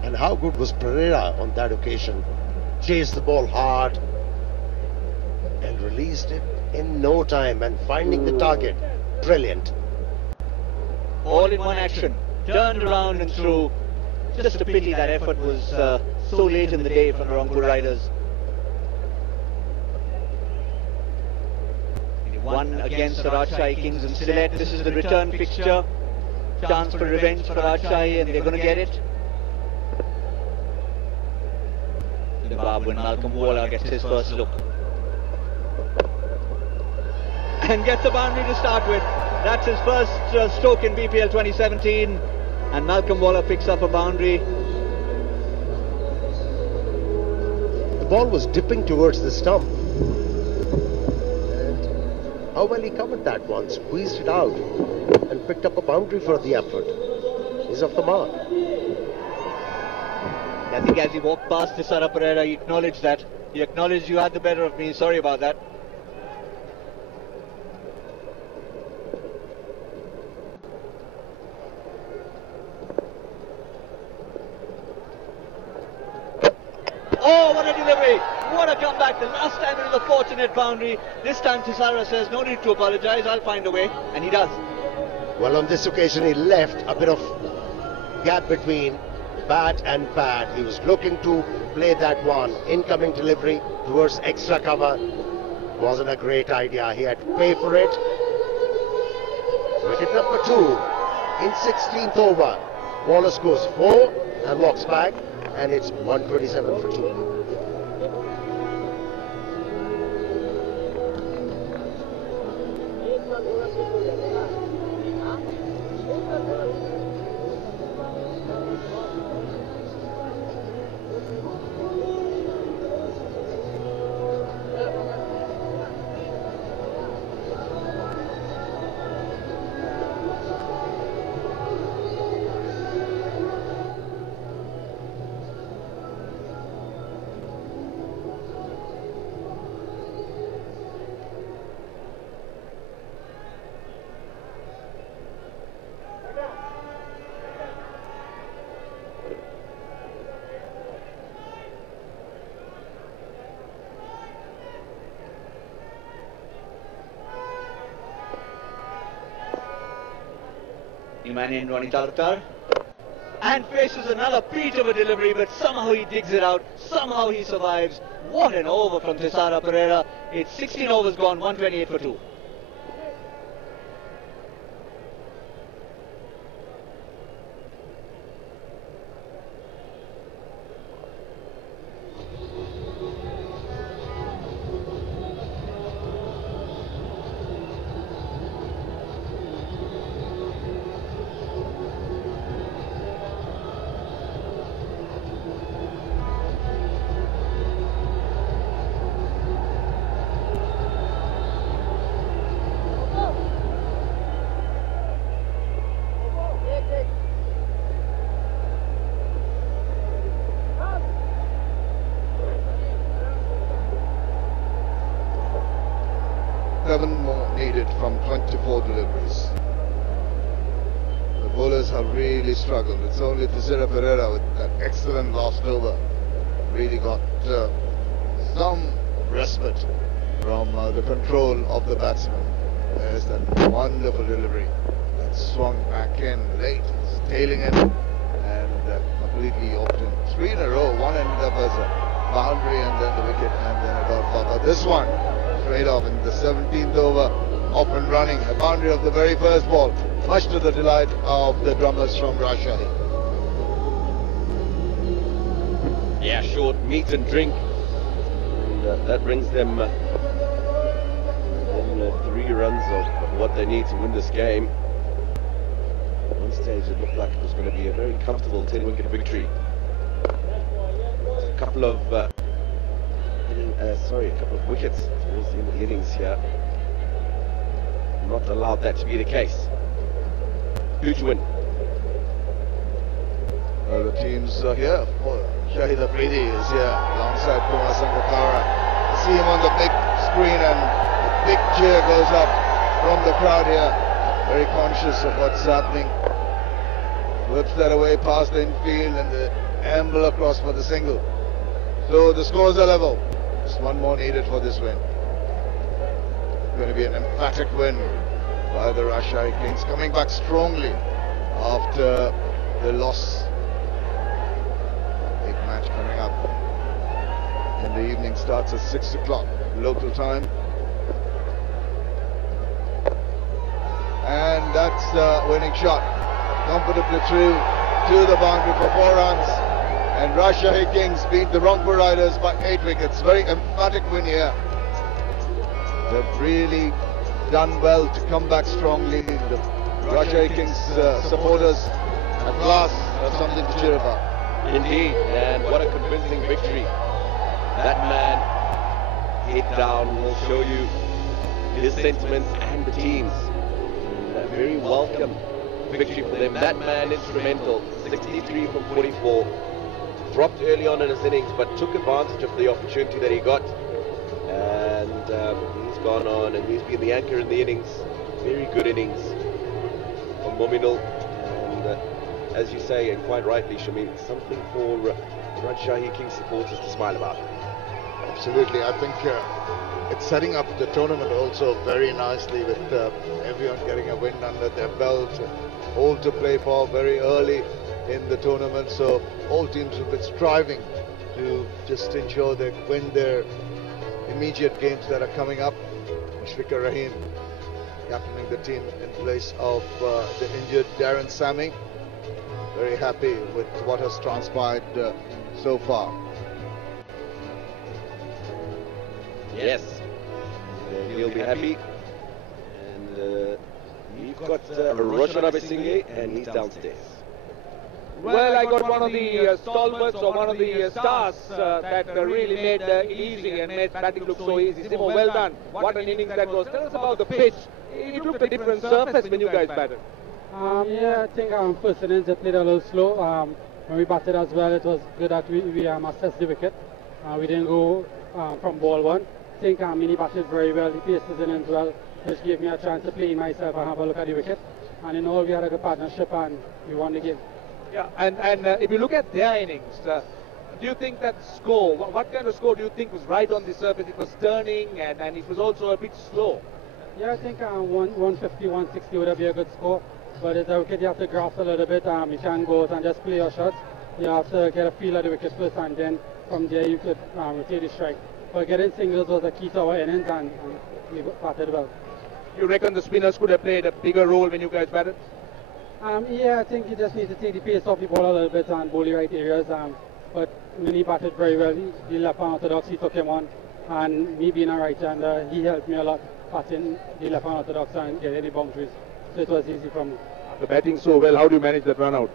And how good was Pereira on that occasion? Chased the ball hard and released it in no time, and finding the target, brilliant. All in one action, turned around and through. Just a pity that effort was so late in the day for the Rangpur Riders. One against the Rajshahi Kings in Sylhet. This is the return fixture. Chance for revenge for Rajshahi, and they're going to get it. Babu and Malcolm Waller gets his first look. And gets a boundary to start with. That's his first stroke in BPL 2017. And Malcolm Waller picks up a boundary. The ball was dipping towards the stump. How well he covered that one, squeezed it out, and picked up a boundary for the effort. He's off the mark. I think as he walked past Tisara Pereira, he acknowledged that. He acknowledged you had the better of me. Sorry about that. Oh, what a delivery! What a comeback! The last time it was a fortunate boundary. This time Tisara says, no need to apologize, I'll find a way. And he does. Well, on this occasion, he left a bit of gap between bat and pad. He was looking to play that one. Incoming delivery towards extra cover. Wasn't a great idea. He had to pay for it. Wicket number 2 in 16th over. Wallace goes 4 and walks back, and it's 127 for 2. Imanin Ranitartar and faces another beat of a delivery, but somehow he digs it out, somehow he survives. What an over from Tisara Pereira. It's 16 overs gone, 128 for 2. More needed from 24 deliveries. The bowlers have really struggled. It's only Tisara Pereira with that excellent last over really got some respite from the control of the batsman. There's that wonderful delivery that swung back in late, tailing in and completely open. 3 in a row. One ended up as a boundary and then the wicket and then a dot ball. But this one straight off in the 17th over, up and running, a boundary of the very first ball, much to the delight of the drummers from Rajshahi. Yeah, short meat and drink, and that brings them within 3 runs of what they need to win this game. At one stage it looked like it was going to be a very comfortable 10-wicket victory. A couple of wickets towards the end of the innings here. Not allowed that to be the case. Huge win. Well, the teams are here. Shahid Afridi is here alongside Kumar Sangakkara. See him on the big screen and a big cheer goes up from the crowd here. Very conscious of what's happening. Whips that away past the infield and the amble across for the single. So the scores are level. Just one more needed for this win. It's going to be an emphatic win by the Rajshahi Kings, coming back strongly after the loss. Big match coming up in the evening, starts at 6 o'clock local time. And that's the winning shot. Comfortably through to the boundary for 4 runs. And Rajshahi Kings beat the Rangpur Riders by 8 wickets. Very emphatic win here. They've really done well to come back strongly. The Rajshahi Kings supporters at last have something to cheer about. Indeed, and what a convincing victory. That man hit down will show you his sentiments and the team's. A very welcome victory for them. That man instrumental, 63 from 44. Dropped early on in his innings, but took advantage of the opportunity that he got. And he's gone on and he's been the anchor in the innings. Very good innings from Mominul. And as you say, and quite rightly, Shamin, something for Rajshahi King supporters to smile about. Absolutely. I think it's setting up the tournament also very nicely with everyone getting a win under their belt, all to play for very early in the tournament. So all teams have been striving to just ensure they win their immediate games that are coming up. Mushfiqur Rahim captaining the team in place of the injured Darren Sammy. Very happy with what has transpired so far. Yes, he'll be happy. And you've got Roshan Abhisinghe, and he's downstairs. Well, I got one of the stalwarts or one of the stars that really made it easy and made batting look so easy. Simo, well done. What an innings that was. Tell us about the pitch. It looked a different surface when you guys batted. Yeah, I think first innings it played a little slow. When we batted as well, it was good that we assessed the wicket. We didn't go from ball one. I think Mini batted very well. He paced his innings well, which gave me a chance to play myself and have a look at the wicket. And in all, we had a good partnership and we won the game. Yeah, and if you look at their innings, do you think that score, what kind of score do you think was right on the surface? It was turning and it was also a bit slow. Yeah, I think 150, 160 would have been a good score. But as a wicket, you have to grasp a little bit. You can't go out and just play your shots. You have to get a feel of the wicket first, and then from there you could rotate the strike. But getting singles was a key to our innings, and we batted well. You reckon the spinners could have played a bigger role when you guys batted? Yeah, I think you just need to take the pace off the ball a little bit and bowl the right areas. But when he batted very well, the left arm orthodox, he took him on. And me being a right-hander, he helped me a lot batting the left arm orthodox and getting the boundaries. So it was easy for me. After batting so well, how do you manage that run out?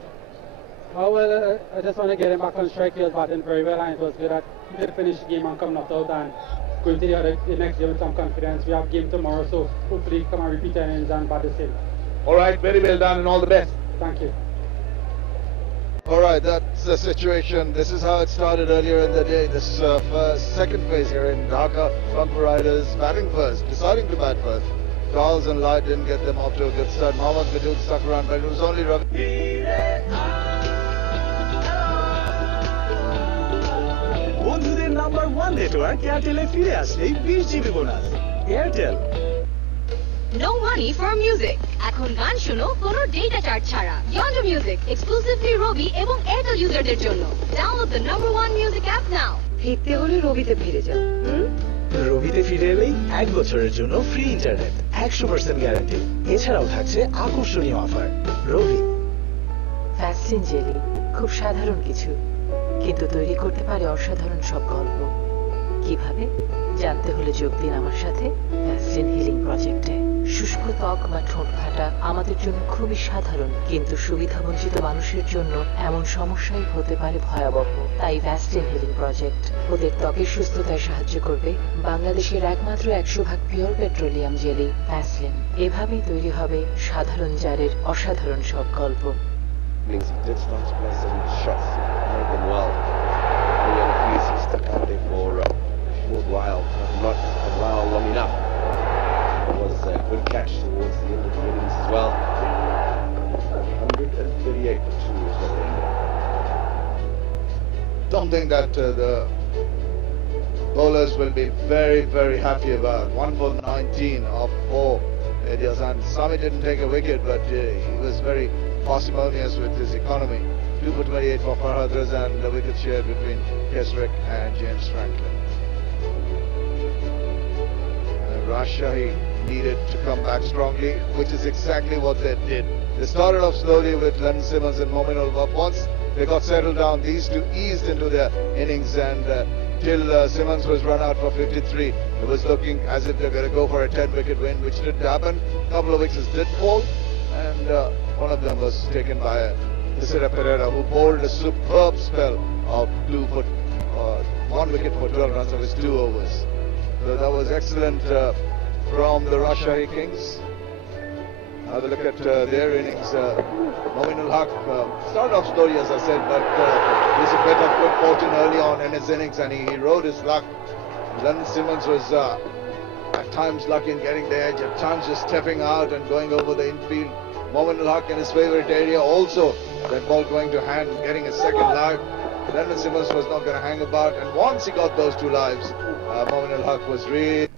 Oh, well, I just want to get him back on strike. He was batting very well, and it was good that he did finish the game and come knocked out and going to the next game with some confidence. We have a game tomorrow, so hopefully come and repeat our innings and bat the same. All right, very well done and all the best. Thank you. All right, that's the situation. This is how it started earlier in the day. This second phase here in Dhaka. Rangpur Riders batting first, deciding to bat first. Charles and Light didn't get them off to a good start. Mohammad Bidul stuck around, but it was only Ravi. বন্ধুদের number 1 network এয়ারটেলে ফিরে আসলেই 20 GB bonus Airtel No money for music. এখন গান শোনো কোনো data charge ছাড়া। Yonder Music exclusively Robi এবং Airtel userদের জন্য। Download the #1 music app now. ফিরতে হলে রবিতে ফিরে যাও। রবিতে ফিরে এলেই 1 বছরের জন্য ফ্রি ইন্টারনেট 100% গ্যারান্টি। এছাড়াও থাকছে আকর্ষণীয় অফার। রবি ভ্যাসলিন জেলি খুব সাধারণ কিছু, কিন্তু তৈরি করতে পারে অসাধারণ সব গল্প। কিভাবে জানতে হলে যোগ দিন আমার সাথে ভ্যাসলিন হিলিং প্রজেক্টে। শুষ্ক ত্বক বা ঠোঁট ফাটা আমাদের জন্য খুবই সাধারণ, কিন্তু সুবিধাবঞ্চিত মানুষের জন্য এমন সমস্যাই হতে পারে ভয়াবহ। তাই ভ্যাসলিন হিলিং প্রজেক্ট ওদের ত্বকের সুস্থতায় সাহায্য করবে। বাংলাদেশের একমাত্র 100% পিওর পেট্রোলিয়াম জেলি ভ্যাসলিন। এভাবেই তৈরি হবে সাধারণ জারের অসাধারণ সব গল্প। He did start to play some shots, played them well. He's stuck out there for a short while, but not a while long enough. It was a good catch towards the end of the innings as well. 138 for 2 is what they ended. Something that the bowlers will be very, very happy about. 1 for 19 of 4. And Sami didn't take a wicket, but he was very parsimonious with his economy. 2 for 28 for Farhad Raza, and the wicket share between Kesrick and James Franklin. Rajshahi needed to come back strongly, which is exactly what they did. They started off slowly with Lennon Simmons and Mominul, but once they got settled down, these two eased into their innings, and till Simmons was run out for 53, it was looking as if they're going to go for a 10-wicket win, which didn't happen. A couple of wickets did fall, and one of them was taken by Tisera Pereira, who bowled a superb spell of 1 wicket for 12 runs of his 2 overs. So that was excellent from the Rajshahi Kings. Have a look at their innings. Mominul Haq started off slowly, as I said, but he's a bit of good fortune early on in his innings, and he rode his luck. Lennon Simmons was at times lucky in getting the edge, at times just stepping out and going over the infield. Mominul Haq in his favourite area also, that ball going to hand, getting a second live. Lennon Simmons was not going to hang about, and once he got those two lives, Mominul Haq was really